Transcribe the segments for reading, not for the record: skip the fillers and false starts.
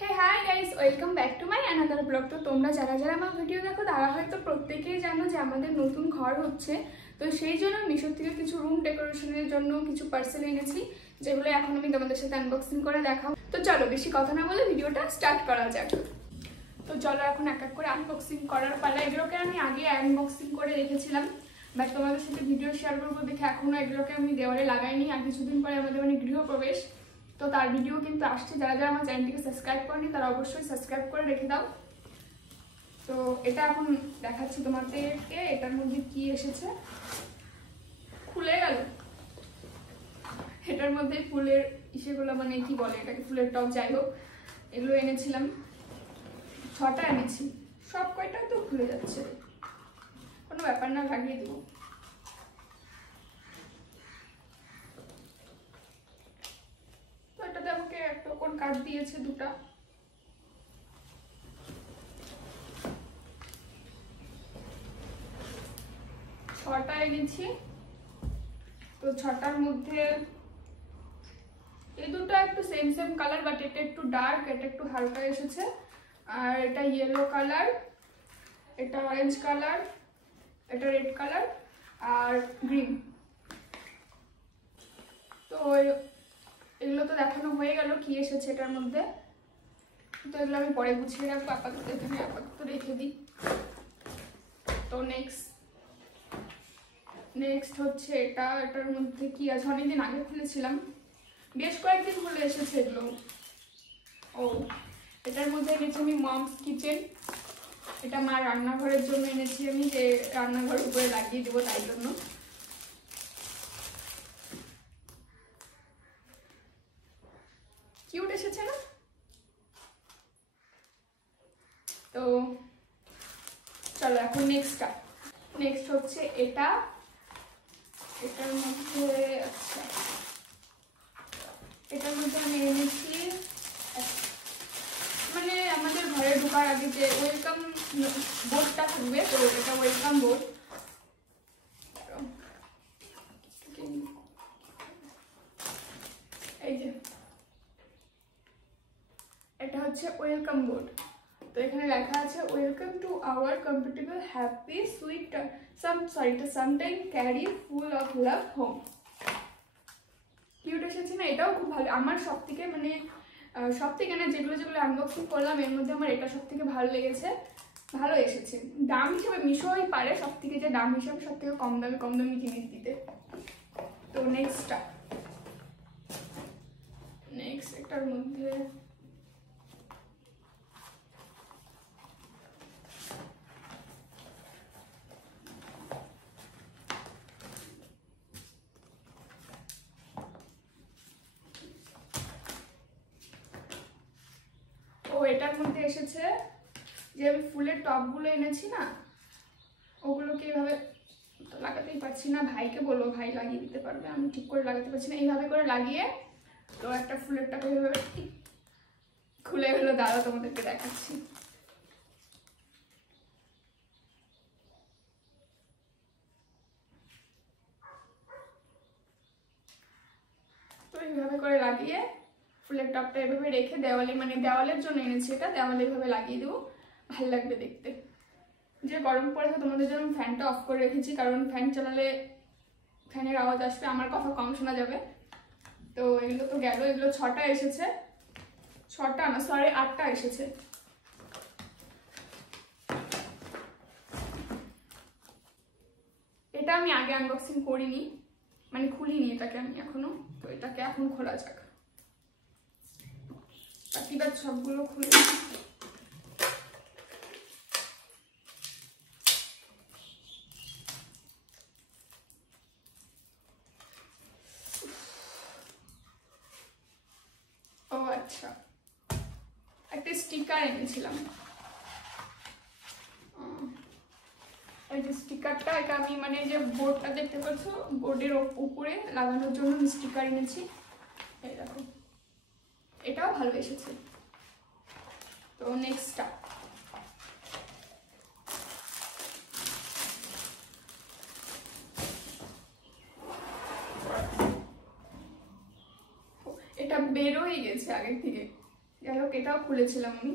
Hey hi guys, welcome back to my another blog. তো তোমরা যারা যারা আমার ভিডিও দেখো তারা হয়তো প্রত্যেকেই জানো যে আমাদের নতুন ঘর হচ্ছে। তো সেই জন্য মিশো থেকে কিছু রুম ডেকোরেশনের জন্য কিছু পার্সেল এনেছি, যেগুলো এখন আমি তোমাদের সাথে আনবক্সিং করে দেখাও। তো চলো বেশি কথা না বলে ভিডিওটা স্টার্ট করা যাক। তো চলো এখন এক এক করে আনবক্সিং করার পালা। এগুলোকে আমি আগে আনবক্সিং করে রেখেছিলাম, বাট তোমাদের সাথে ভিডিও শেয়ার করবো দেখে এখনো এগুলোকে আমি দেওয়ালে লাগাইনি। আর কিছুদিন পরে আমাদের গৃহপ্রবেশ, তো তার ভিডিও কিন্তু আসছে। যারা যারা আমার চ্যানেলটিকে সাবস্ক্রাইব করেনি তারা অবশ্যই সাবস্ক্রাইব করে রেখে দাও। তো এটা এখন দেখাচ্ছি তোমাদেরকে। এটার মধ্যে কি এসেছে, খুলে গেল। এটার মধ্যে ফুলের ইসেগুলো, মানে কি বলে এটাকে, ফুলের টব, যাই হোক এগুলো এনেছিলাম। 6টা এনেছি, সব কয়টা তো খুলে যাচ্ছে, কোনো ব্যাপার না, লাগিয়ে দেবো। তো এটাতে আমাকে টোকন কার্ড দিয়েছে 2টা। ছটা এনেছি। তো 6টার মধ্যে এই দুটো একটু সেম সেম কালার, বাট এটা একটু ডার্ক, এটা একটু হালকা এসেছে। আর এটা ইয়েলো কালার, এটা অরেঞ্জ কালার, এটা রেড কালার আর গ্রিন। তো এগুলো তো দেখানো হয়ে গেল কি এসেছে এটার মধ্যে। তো এগুলো আমি পরে গুছিয়ে রাখবো, আপাতত এখানে আপাতত রেখে দিই। তো নেক্সট হচ্ছে এটার মধ্যে কি আছে, অনেকদিন আগে খুলেছিলাম, বেশ কয়েকদিন হলে এসেছে এগুলো। ও, এটার মধ্যে এনেছি আমি মমস কিচেন। এটা মা রান্নাঘরের জন্য এনেছি আমি, যে রান্নাঘর উপরে লাগিয়ে দেবো তাই জন্য। কিউট এসেছে না? তো চলো এখন নেক্সট হচ্ছে এটার মধ্যে, আচ্ছা এটার মধ্যে আমি এনেছি, মানে আমাদের ঘরে ঢোকার আগে যে ওয়েলকাম বোর্ডটা থাকবে, তো এটা ওয়েলকাম বোর্ড। এই যে এটা হচ্ছে ওয়েলকাম বোর্ড। তো এখানে লেখা আছে welcome to our comfortable happy sweet sometime carry full of love home. Cute এসেছে না? এটাও খুব ভালো। আমার সব থেকে না, যেগুলো আনবক্সিং করলাম এর মধ্যে আমার এটা সব থেকে ভালো লেগেছে, ভালো এসেছে। দাম হিসেবে মিশোই পারে সব থেকে, যে দাম হিসাবে সব থেকে কম দামি জিনিস দিতে। তো নেক্সট এটার মধ্যে এটার মধ্যে এসেছে যে আমি ফুলের টবগুলো এনেছি না, ওগুলোকে এইভাবে লাগাতেই পারছি না, ভাইকে বলবো, ভাই লাগিয়ে দিতে পারবে, আমি ঠিক করে লাগাতে পারছি না। এইভাবে করে লাগিয়ে তো একটা ফুলের টব এইভাবে খুলে হলো, দাঁড়া তোমাদেরকে দেখাচ্ছি। তো এইভাবে করে লাগিয়ে ফুলের টবটা এভাবে রেখে দেওয়ালে, মানে দেওয়ালের জন্য এনেছি এটা, দেওয়ালে এভাবে লাগিয়ে দেবো, ভালো লাগবে দেখতে। যে গরম পড়েছে তোমাদের জন্য ফ্যানটা অফ করে রেখেছি, কারণ ফ্যান চালালে ফ্যানের আওয়াজ আসবে, আমার কথা কম শোনা যাবে। তো এগুলো তো গেল, এগুলো 6টা এসেছে, 6টা না সরি 8টা এসেছে। এটা আমি আগে আনবক্সিং করিনি, মানে খুলিনি এটাকে আমি এখনো। তো এটাকে এখন খোলা যাক, বাকিটা সবগুলো খুলে। ও আচ্ছা, একটা স্টিকার এনেছিলাম। এই যে স্টিকারটা, এটা আমি মানে যে বোর্ডটা দেখতে পাচ্ছ, বোর্ডের উপরে লাগানোর জন্য আমি স্টিকার এনেছি। এই দেখো, এটাও ভালো এসেছে। তো নেক্সটটা এটা বের হয়ে গেছে আগের থেকে, যাই হোক, এটাও খুলেছিলাম আমি।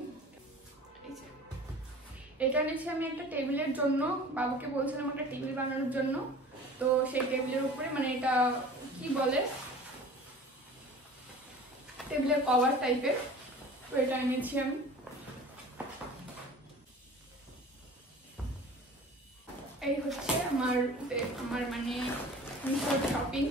এটা নিয়েছি আমি একটা টেবিলের জন্য, বাবুকে বলছিলাম একটা টেবিল বানানোর জন্য। তো সেই টেবিলের উপরে মানে এটা কি বলে, টেবিলের কভার টাইপের, তো এটা এনেছি আমি। এই হচ্ছে আমার মানে মিশোর শপিং।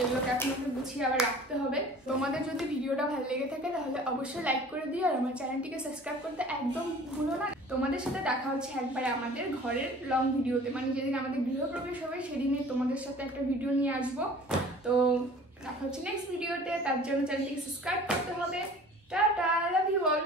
এগুলোকে এখন একটু গুছিয়ে আবার রাখতে হবে। তোমাদের যদি ভিডিওটা ভালো লেগে থাকে তাহলে অবশ্যই লাইক করে দিও, আর আমার চ্যানেলটিকে সাবস্ক্রাইব করতে একদম ভুলো না। তোমাদের সাথে দেখা হচ্ছে একবার আমাদের ঘরের লং ভিডিওতে, মানে যেদিন আমাদের গৃহপ্রবেশ হবে সেদিনে তোমাদের সাথে একটা ভিডিও নিয়ে আসবো। তো দেখা হচ্ছে নেক্সট ভিডিওতে, তার জন্য চ্যানেলটিকে সাবস্ক্রাইব করতে হবে। Tata, love you all.